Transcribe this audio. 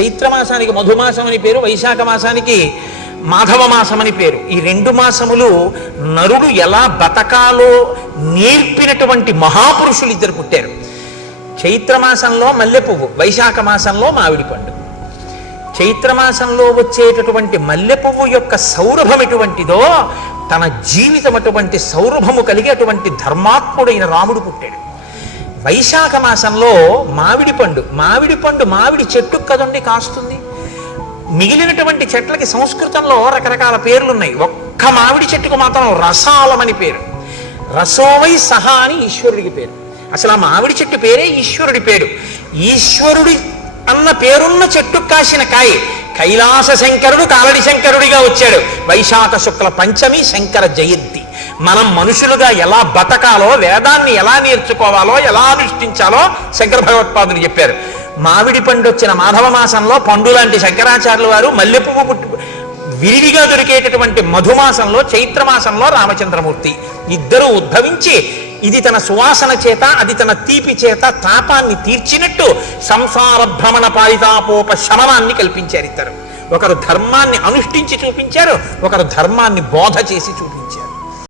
చైత్రమాసానికి మధుమాసం అని పేరు వైశాఖ మాసానికి మాధవ మాసం అని పేరు. ఈ రెండు మాసములు నరుడు ఎలా బతకాలో నేర్పినటువంటి మహాపురుషులు ఇద్దరు పుట్టారు. చైత్రమాసంలో మల్లెపువ్వు వైశాఖ మాసంలో మామిడి పండు. చైత్రమాసంలో వచ్చేటటువంటి మల్లెపువ్వు యొక్క సౌరభం ఎటువంటిదో తన జీవితం అటువంటి సౌరభము కలిగి అటువంటి ధర్మాత్ముడైన రాముడు పుట్టాడు. వైశాఖ మాసంలో మామిడి పండు మామిడి పండు మామిడి చెట్టు కదండి కాస్తుంది. మిగిలినటువంటి చెట్లకి సంస్కృతంలో రకరకాల పేర్లు ఉన్నాయి ఒక్క మామిడి చెట్టుకు మాత్రం రసాలమని పేరు. రసోవై సహా అని ఈశ్వరుడికి పేరు. అసలు ఆ మామిడి చెట్టు పేరే ఈశ్వరుడి పేరు. ఈశ్వరుడి అన్న పేరున్న చెట్టు కాసిన కాయ కైలాస శంకరుడు కాలడి శంకరుడిగా వచ్చాడు. వైశాఖ శుక్ల పంచమి శంకర జయంతి. మనం మనుషులుగా ఎలా బతకాలో వేదాన్ని ఎలా నేర్చుకోవాలో ఎలా అనుష్ఠించాలో శంకర భగవత్పాదులు చెప్పారు. మామిడి పండు వచ్చిన మాధవ మాసంలో పండు లాంటి శంకరాచార్యుల వారు మల్లెపువ్వు పుట్టి విరివిగా దొరికేటటువంటి మధుమాసంలో చైత్రమాసంలో రామచంద్రమూర్తి ఇద్దరు ఉద్భవించి ఇది తన సువాసన చేత అది తన తీపి చేత తాపాన్ని తీర్చినట్టు సంసార భ్రమణ పారితాపోప శమనాన్ని కల్పించారు ఇద్దరు ఒకరు ధర్మాన్ని అనుష్ఠించి చూపించారు ఒకరు ధర్మాన్ని బోధ చేసి చూపించారు.